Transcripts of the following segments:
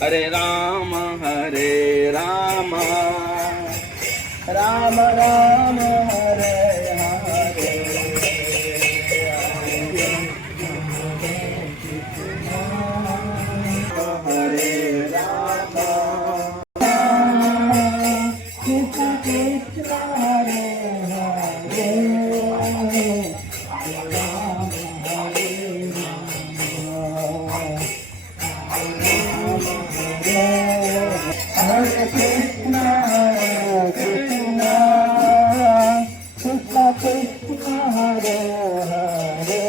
Hare Rama, Hare Rama, Rama Rama, Hare Hare. Hare Rama, Krishna Krishna, Hare Hare. Hare Krishna, Krishna, Krishna Krishna, Hare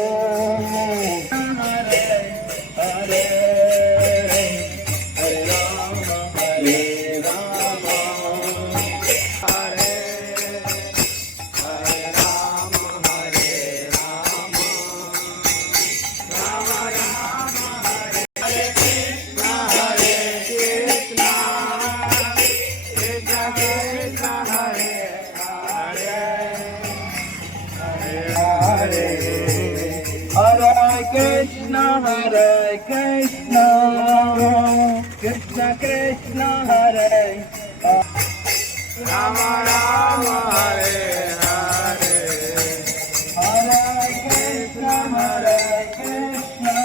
Hare, Hare Hare, Hare Rama, Hare Rama, Hare Hare Rama, Hare Rama, Rama Rama, Hare Krishna, Hare Krishna. Krishna Krishna, Hare Hare, Hare Hare, Krishna, Hare Krishna, Krishna Krishna, Hare Rama Rama, Hare Hare, Hare Krishna, Hare Krishna,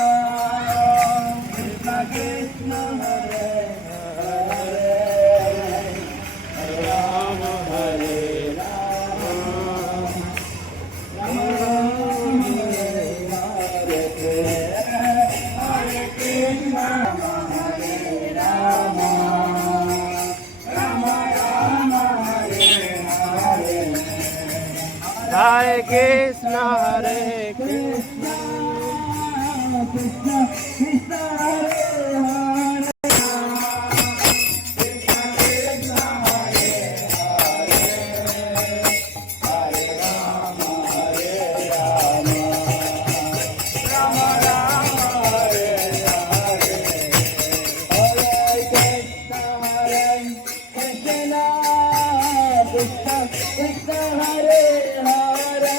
Krishna Krishna, Hare Hare. Rama Hare Rama, Rama Rama, Hare Hare, Hare Krishna, Hare Rama, Rama Rama, Hare Hare, Hare Krishna, Hare Krishna, Krishna Krishna, Hare Hare. Krishna Hare Hare,